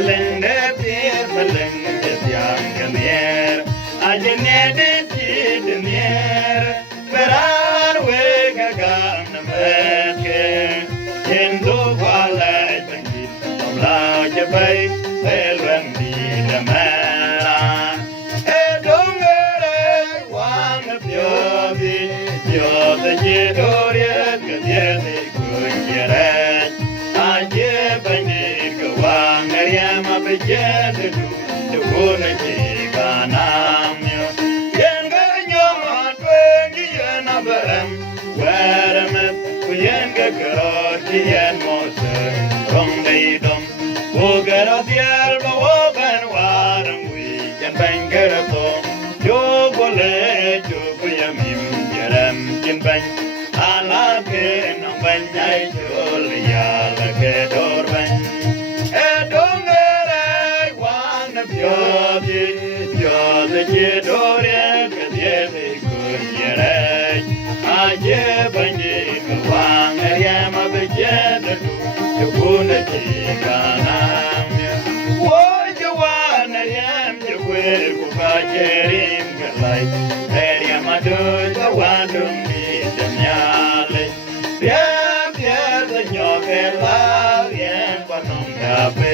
Melengde tiang kemier Ajene de tidemier Beran we gagam nameke Yendo wala bangit Omla jabay Elwan di lamara Edongere wana pyobi Pyoda jedoria Kadyate kunjeret Aje bangit Kawang Ariama bejede du Dukuna jibanamyo Yenga nyoma Twengi yena barem Weremet Kuyenga karot Kiyen mose Rongdeidom Wogarot yelba Woben warang Wiyen bengarato Jogole Joguyamim Jerem Jinbeng Alake Nang banyay Julia Kedor beng Edongere wana pyobi Pyoda jedore kadyete kunyere Aje banyi kawang Ariama bejede du Yukuna jikanamya Woja wana Ariam Jukwer kukajerim kalai Ariama doja wandum bidamyale Biam biada nyoke la Biam panong dape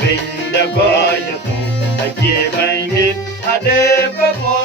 Binda goya to Aje bangit Ade babo